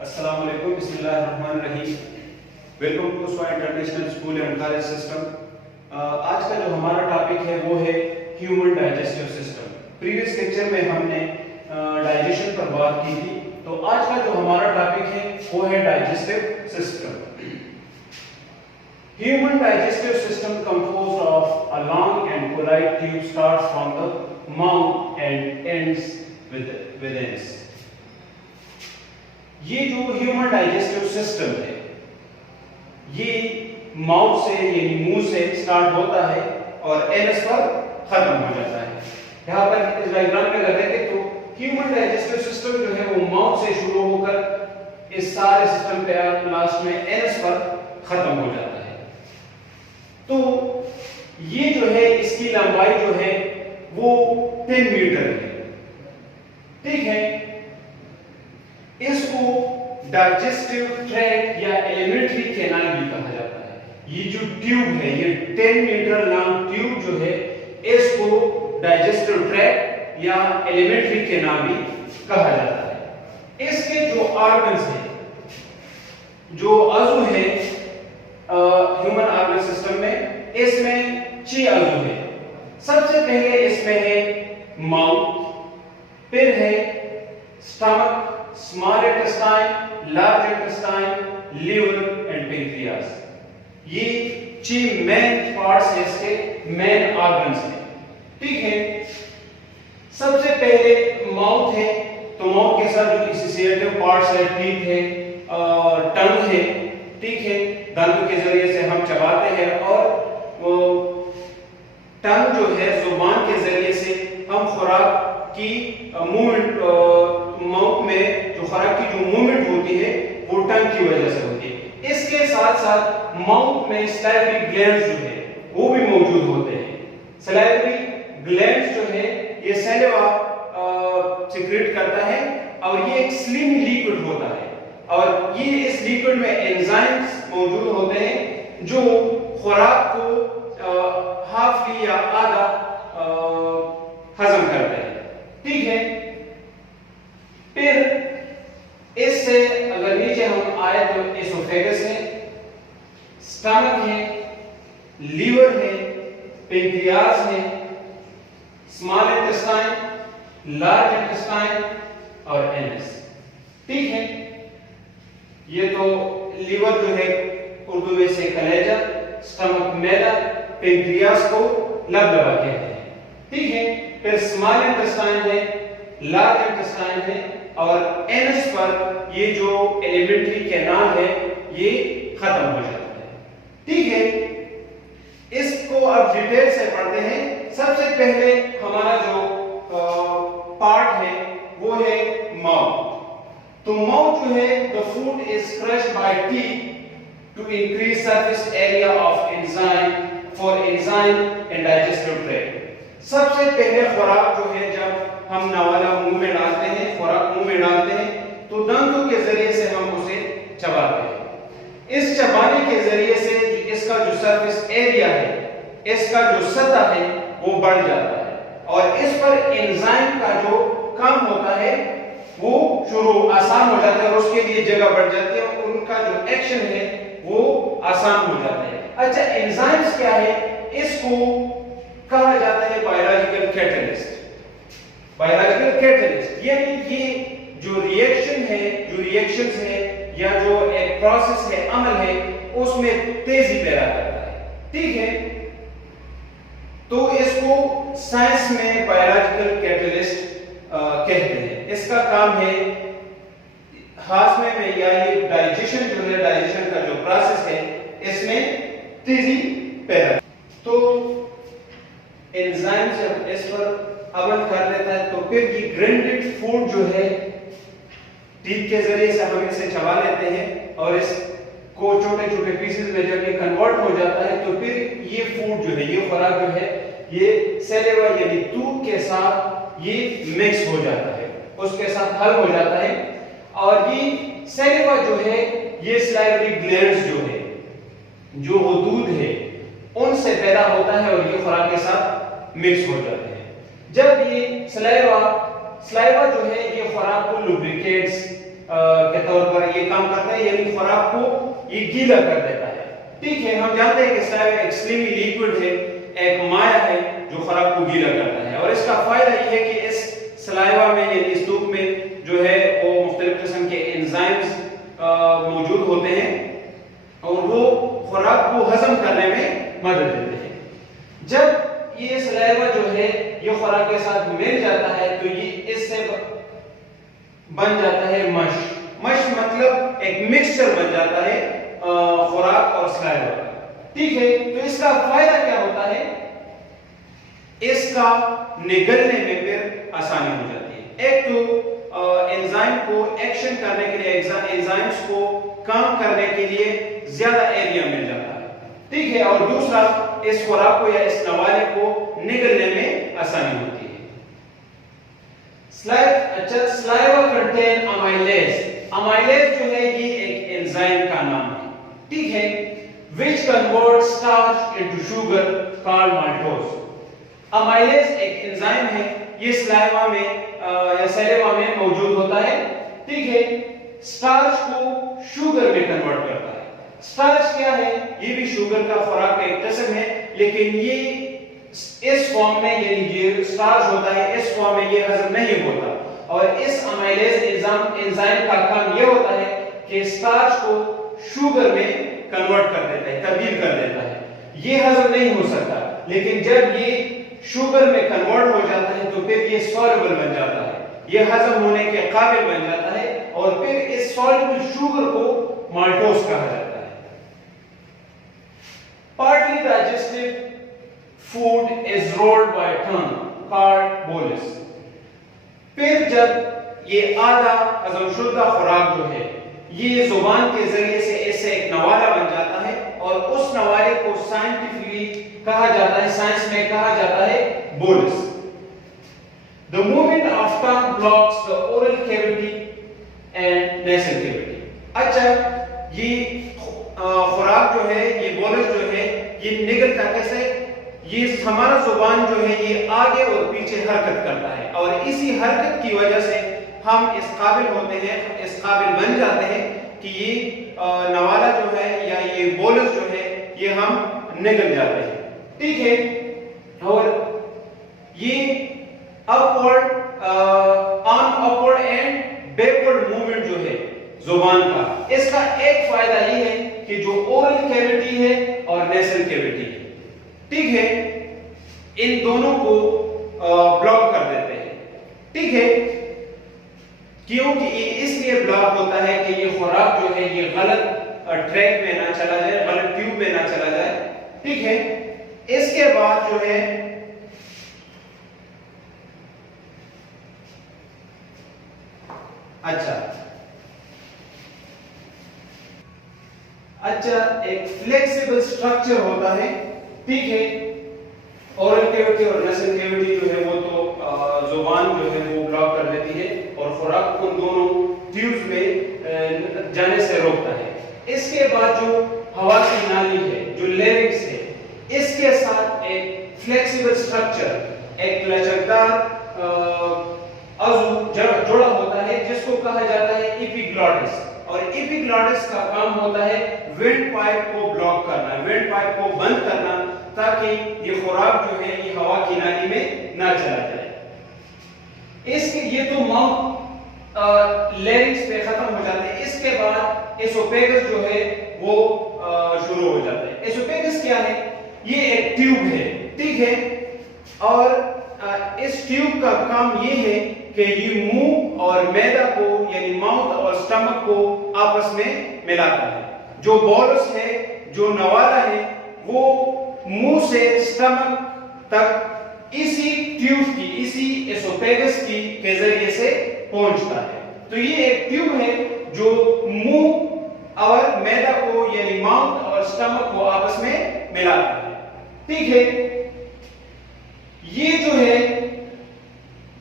السلام علیکم، بسم اللہ الرحمن الرحیم۔ ویلکم ٹو سوا international school and college system. آج کا جو ہمارا ٹاپک ہے وہ ہے human digestive system. Previous lecture میں ہم نے ڈائجیشن پر بات کی تھی، تو آج کا جو ہمارا ٹاپک ہے وہ ہے digestive system. Human digestive system composed of a long and polite tube starts from the mouth and ends with ends. یہ جو ہیومن ڈائجسٹیو سسٹم ہے یہ ماؤتھ سے یعنی منہ سے سٹارٹ ہوتا ہے اور اینس پر ختم ہو جاتا ہے۔ یہاں پر اس ڈائیگرام میں اگر دیکھیں تو ہیومن ڈائجسٹیو سسٹم جو ہے وہ ماؤتھ سے شروع ہو کر اس سارے سسٹم پہ لاسٹ میں اینس پر ختم ہو جاتا ہے۔ تو یہ جو ہے اس کی لمبائی جو ہے وہ 10 میٹر ہے، ٹھیک ہے۔ اس کو ڈائجسٹیو ٹریکٹ یا ایلیمنٹری کینال بھی کہا جاتا ہے۔ یہ جو ٹیوب ہے، یہ 10 میٹر لانگ ٹیوب جو ہے اس کو ڈائجسٹیو ٹریکٹ یا ایلیمنٹری کینال بھی کہا جاتا ہے۔ اس کے جو آرگنز ہیں، جو عضو ہیں ہیومن آرگن سسٹم میں، اس میں 6 عضو ہیں۔ سب سے پہلے اس میں ہے ماؤتھ، پھر ہے stomach, small intestine, large intestine, liver and pancreas. یہ 6 مین پارٹس ہیں، اس کے مین آرگنز ہیں، ٹھیک ہے۔ سب سے پہلے ماؤتھ ہے، تو ماؤتھ کے ساتھ جو اسوسیٹیو پارٹس ہے، ٹیتھ ہے، ٹنگ ہے، ٹھیک ہے، دانتوں کے ذریعے سے ہم چباتے ہیں، اور وہ ٹنگ جو ہے زبان کے ذریعے سے ہم خوراک کی موومنٹ، ماؤتھ میں جو خوراک کی جو موومنٹ ہوتی ہے وہ ٹنگ کی وجہ سے ہوتی ہے۔ اس کے ساتھ ساتھ ماؤتھ میں سلیوری گلینڈز جو ہے وہ بھی موجود ہوتے ہیں۔ سلیوری گلینڈز جو ہے یہ سیلیوا سیکریٹ کرتا ہے، اور یہ ایک سلیم لیکوڈ ہوتا ہے، اور یہ اس لیکوڈ میں انزائمز موجود ہوتے ہیں جو خوراک کو ہافلی یا آدھا ہضم کرتے ہیں، ٹھیک ہے۔ پھر اس سے اگر نیچے ہم آئے تو ایسوفیگس ہے، سٹمک ہے، لیور ہے، پینکریاس ہے، اسمال انٹسٹائن، لارج انٹسٹائن اور اینس، ٹھیک ہے۔ یہ تو لیور جو ہے اردو میں سے کلیجہ، سٹمک میدا، پینکریاس کو لبلبا کہتے ہیں، ٹھیک ہے۔ پھر اسمال انٹسٹائن ہے، لارج انٹسٹائن ہے، اور اینس پر یہ جو ایلیمنٹری کینال ہے یہ ختم ہو جاتا ہے، ٹھیک ہے۔ اس کو اب ڈیٹیل سے پڑھتے ہیں۔ سب سے پہلے ہمارا جو پارٹ ہے وہ ہے ماؤتھ۔ تو ماؤتھ جو ہے the food is crushed by teeth to increase surface area of enzyme for enzyme and digestive tract۔ سب سے پہلے خوراک جو ہے جب ہم نوالا منہ میں ڈالتے ہیں، خوراک منہ میں ڈالتے ہیں تو دانتوں کے ذریعے سے ہم اسے چباتے ہیں۔ اس چبانے کے ذریعے سے اس کا جو سرفیس ایریا ہے، اس کا جو سطح ہے وہ بڑھ جاتا ہے، اور اس پر انزائم کا جو کام ہوتا ہے وہ شروع آسان ہو جاتا ہے، اور اس کے لیے جگہ بڑھ جاتی ہے، اور ان کا جو ایکشن ہے وہ آسان ہو جاتا ہے۔ اچھا، انزائمز کیا ہے؟ اس کو کہا جاتا ہے بایولوجیکل کیٹلسٹ۔ بایولوجیکل کیٹلسٹ یعنی یہ جو ریئیکشن ہے، جو ریئیکشنز ہے یا جو ایک پروسیس ہے، عمل ہے، اس میں تیزی پیدا کرتا ہے، ٹھیک ہے۔ تو اس کو سائنس میں بایولوجیکل کیٹلسٹ کہتے ہیں۔ اس کا کام ہے ہاضمے میں یا یہ ڈائجیشن جو ہے، ڈائجیشن کا جو پروسیس ہے اس میں تیزی پیدا۔ تو انزائم جب اس پر عمل کر لیتا ہے تو پھر یہ گرینڈڈ فوڈ جو ہے ٹیتھ کے ذریعے سے ہم اسے چبا لیتے ہیں، اور اس کو چھوٹے چھوٹے پیسز میں جب یہ کنورٹ ہو جاتا ہے تو پھر یہ فوڈ جو ہے، یہ خوراک جو ہے، یہ سیلیوا یعنی تھوک کے ساتھ یہ مکس ہو جاتا ہے، اس کے ساتھ حل ہو جاتا ہے، اور یہ سیلیوا جو ہے یہ سلیوری گلینڈز جو ہے، جو وہ دودھ ہے ان سے پیدا ہوتا ہے، اور یہ خوراک کے ساتھ مکس ہو جاتے ہیں۔ جب یہ سلیوا جو ہے یہ خوراک کو لوبریکیٹس کے طور پر یہ کام کرتا ہے، یعنی خوراک کو یہ گیلا کر دیتا ہے. ٹھیک ہے، ہم جانتے ہیں کہ سلائیوا ایک سلیمی لیکوڈ ہے، ایک مائع ہے جو خوراک کو گیلا کرتا ہے، اور اس کا فائدہ یہ ہے کہ اس سلائیوا میں یعنی اس دودھ میں جو ہے وہ مختلف قسم کے انزائمز موجود ہوتے ہیں اور وہ خوراک کو ہضم کرنے میں مدد دیتے ہیں. جب یہ سلائیوا جو ہے یہ خوراک کے ساتھ مل جاتا ہے تو یہ اس سے بن جاتا ہے مش. مش مطلب ایک مکسچر بن جاتا ہے خوراک اور سلائیوا کا. ٹھیک ہے، تو اس کا فائدہ کیا ہوتا ہے؟ اس کا نگلنے میں پھر آسانی ہو جاتی ہے. ایک تو انزائم کو ایکشن کرنے کے لیے، انزائمز کو کام کرنے کے لیے زیادہ ایریا مل جاتا ہے. ٹھیک ہے، اور دوسرا اس خوراک کو یا اس نوالے کو نگلنے میں آسانی ہوتی ہے. سلائیوا کنٹین امائلیز. امائلیز جو ہے یہ ایک انزائم کا نام ہے. ٹھیک ہے، which converts starch into sugar called maltose. امائلیز ایک انزائم ہے، یہ سلائیوا میں یا سلیوا میں موجود ہوتا ہے. ٹھیک ہے، سٹارچ کو شوگر میں کنورٹ کرتا ہے. سٹارچ کیا ہے؟ یہ بھی شوگر کا خوراک کا ایک قسم ہے، لیکن یہ اس فارم میں یعنی جو سٹارچ ہوتا ہے اس فارم میں یہ ہضم نہیں ہوتا، اور اس امائلیز انزائم کا کام یہ ہوتا ہے کہ سٹارچ کو شوگر میں کنورٹ کر دیتا ہے، تبدیل کر دیتا ہے. یہ ہضم نہیں ہو سکتا، لیکن جب یہ شوگر میں کنورٹ ہو جاتا ہے تو پھر یہ سولبل بن جاتا ہے، یہ ہضم ہونے کے قابل بن جاتا ہے، اور پھر اس سولبل شوگر کو مالٹوز کہا جاتا ہے. Partly digested food is rolled by tongue called bolus. پھر جب یہ آدھا ہضم شدہ خوراک جو ہے یہ زبان کے ذریعے سے اس سے ایک نوالا بن جاتا ہے، اور اس نوالے کو سائنٹیفکلی کہا جاتا ہے، سائنس میں کہا جاتا ہے bolus. The movement of tongue blocks the oral cavity and nasal cavity. اچھا، یہ خوراک جو ہے یہ bolus جو ہے یہ نگلتا کیسے؟ یہ ہمارا زبان جو ہے یہ آگے اور پیچھے حرکت کرتا ہے، اور اسی حرکت کی وجہ سے ہم اس قابل ہوتے ہیں، اس قابل بن جاتے ہیں کہ یہ نوالا جو ہے یا یہ بولس جو ہے یہ ہم نگل جاتے ہیں. ٹھیک ہے، اور یہ اپورڈ اینڈ بیکورڈ موومنٹ جو ہے زبان کا، اس کا ایک فائدہ یہ ہے کہ جو اورل کیویٹی ہے اور نیسل کیویٹی ہے، ٹھیک ہے، ان دونوں کو بلاک کر دیتے ہیں. ٹھیک ہے، کیونکہ یہ اس لیے بلاک ہوتا ہے کہ یہ خوراک جو ہے یہ غلط ٹریک میں نہ چلا جائے، غلط ٹیوب میں نہ چلا جائے. ٹھیک ہے، اس کے بعد جو ہے اچھا ایک فلیکسیبل سٹرکچر ہوتا ہے. ٹھیک ہے، اورل کیویٹی اور نیسل کیویٹی جو ہے وہ تو زبان جو ہے وہ بلاک کر دیتی ہے اور خوراک ان دونوں ٹیوبز میں جانے سے روکتا ہے. اس کے بعد جو ہوا کی نالی ہے، جو لیرنگس ہے، اس کے ساتھ ایک فلیکسیبل سٹرکچر، ایک لچکدار عضو جڑا ہوتا ہے جس کو کہا جاتا ہے ایپیگلوٹس. اور ایپیگلوٹس کا کام ہوتا ہے ونڈ پائپ کو بلاک کرنا، ونڈ پائپ کو بند کرنا، تاکہ یہ خوراک جو ہے یہ ہوا کی نالی میں نہ چلا جائے. اس کے یہ تو ماؤتھ لیرنگس پہ ختم ہو جاتے ہیں. اس کے بعد ایسوفیگس جو ہے وہ شروع ہو جاتا ہے. ایسوفیگس کیا ہے؟ یہ ایک ٹیوب ہے. ٹھیک ہے، اور اس ٹیوب کا کام یہ ہے کہ یہ منہ اور معدہ کو یعنی ماؤتھ اور سٹمک کو آپس میں ملاتا ہے. جو بولس ہے، جو نوالا ہے، وہ منہ سے سٹمک تک اسی ٹیوب کی، اسی ایسوفیگس کی کے ذریعے سے پہنچتا ہے. تو یہ ایک ٹیوب ہے جو منہ اور معدہ کو یعنی ماؤتھ اور سٹمک کو آپس میں ملاتا ہے. ٹھیک ہے، یہ جو ہے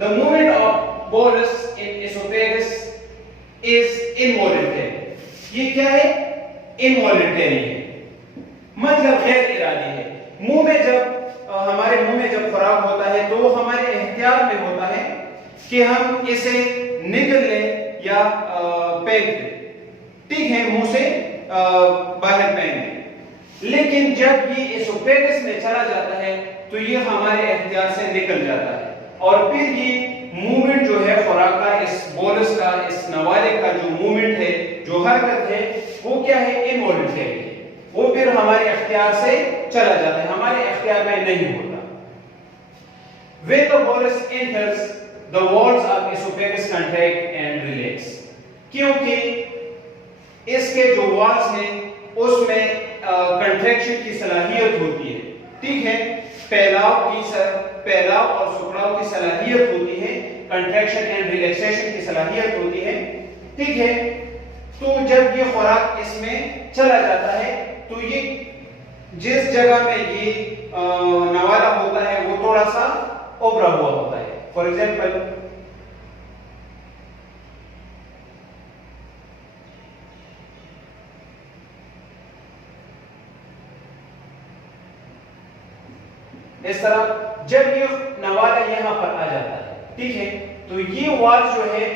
the movement of bolus in esophagus is involuntary. یہ کیا ہے؟ involuntary ہے، مطلب غیر ارادی ہے. منہ میں جب ہمارے منہ میں جب خوراک ہوتا ہے تو وہ ہمارے اختیار میں ہوتا ہے کہ ہم اسے نگل لیں یا پھینک دے، ٹھیک ہے، منہ سے باہر پھینک دے. لیکن جب یہ اسوفیگس میں چلا جاتا ہے تو یہ ہمارے اختیار سے نکل جاتا ہے، اور پھر یہ موومنٹ جو ہے خوراک کا، اس بولس کا، اس نوالے کا جو موومنٹ ہے، جو حرکت ہے، وہ کیا ہے؟ انوالنٹری ہے. وہ پھر ہمارے اختیار سے چلا جاتا ہے، ہمارے اختیار میں نہیں ہوتا. When the bolus enters, the walls of esophagus contract and relax. کیونکہ اس کے جو والز ہیں اس میں کنٹریکشن کی صلاحیت ہوتی ہے، ٹھیک ہے، پھیلاؤ اور سکڑاؤ کی صلاحیت ہوتی ہے، کنٹریکشن اینڈ ریلیکسیشن کی صلاحیت ہوتی ہے، ٹھیک ہے. تو جب یہ خوراک اس میں چلا جاتا ہے تو یہ جس جگہ میں یہ نوالا ہوتا ہے وہ تھوڑا سا ابھرا ہوا ہوتا ہے. فار ایگزامپل اس طرح جب یہ نوالا یہاں پر آ جاتا ہے، ٹھیک ہے، تو یہ وال جو ہے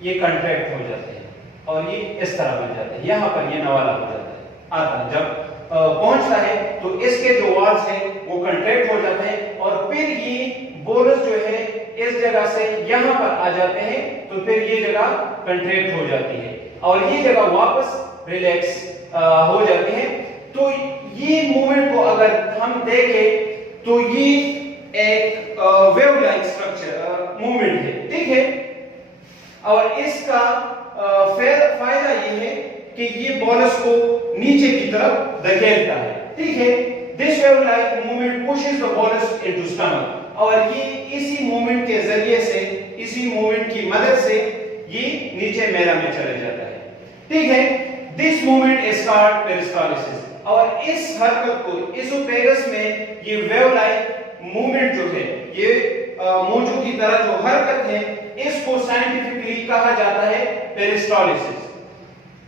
یہ کنٹریکٹ ہو جاتے ہیں اور یہ اس طرح بن جاتے ہیں، یہاں پر یہ نوالا ہو جاتا ہے، آتا ہے. جب پہنچتا ہے تو اس کے جو والز ہیں وہ کنٹریکٹ ہو جاتے ہیں، اور پھر یہ بولس جو ہے اس جگہ سے یہاں پر آ جاتے ہیں تو پھر یہ جگہ کنٹریکٹ ہو جاتی ہے اور یہ جگہ واپس ریلیکس ہو جاتی ہے. تو یہ موومنٹ کو اگر ہم دیکھیں تو یہ ایک ویو لائک سٹرکچر موومنٹ ہے، ٹھیک ہے، اور اس کا فائدہ یہ ہے کہ یہ بولس کو نیچے کی طرف دھکیلتا ہے، ٹھیک ہے. This wave like movement pushes the bolus into stomach. اور یہ اسی موومنٹ کے ذریعے سے، اسی موومنٹ کی مدد سے یہ نیچے میرا میں چلے جاتا ہے، ٹھیک ہے. This movement is called peristalsis. اور اس حرکت کو اسوفیگس میں یہ ویو لائک موومنٹ جو ہے، یہ موجوں کی طرح جو حرکت ہے، اس کو سائنٹیفکلی کہا جاتا ہے پیرسٹالسس.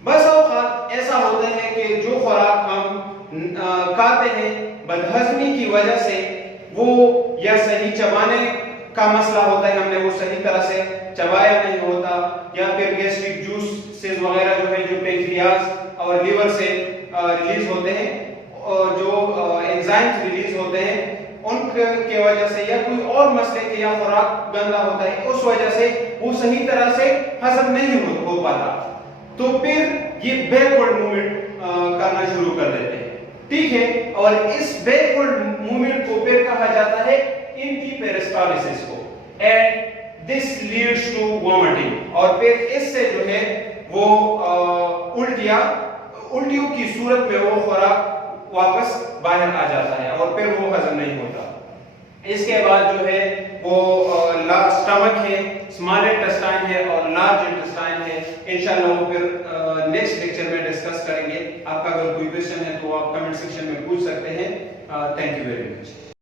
بس اوقات ایسا ہوتا ہے کہ جو خوراک ہم کھاتے ہیں بدہضمی کی وجہ سے وہ یا صحیح چبانے کا مسئلہ ہوتا ہے، ہم نے وہ صحیح طرح سے چبایا نہیں ہوتا، یا پھر گیسٹرک جوسز وغیرہ جو ہے جو پینکریاس اور لیور سے ریلیز ہوتے ہیں، اور جو انزائمز ریلیز ہوتے ہیں ان کی وجہ سے، یا کوئی اور مسئلے کے، یا خوراک گندا ہوتا ہے اس وجہ سے وہ صحیح طرح سے ہضم نہیں ہو پاتا، تو پھر یہ بیکورڈ موومنٹ کرنا شروع کر دیتے ہیں، ٹھیک ہے. اور اس بیکورڈ موومنٹ کو پھر کہا جاتا ہے انٹی پیرسٹالسس کو، and this leads to vomiting. اور پھر اس سے جو ہے وہ الٹیوں کی صورت میں وہ خوراک واپس باہر آ جاتا ہے اور پھر وہ ہضم نہیں ہوتا. اس کے بعد جو ہے وہ سٹمک ہے، اسمال انٹسٹائن ہے اور لارج انٹسٹائن ہے. انشاءاللہ وہ پھر نیکسٹ لیکچر میں ڈسکس کریں گے. آپ کا اگر کوئی کویسچن ہے تو آپ کمنٹ سیکشن میں پوچھ سکتے ہیں. Thank you very much.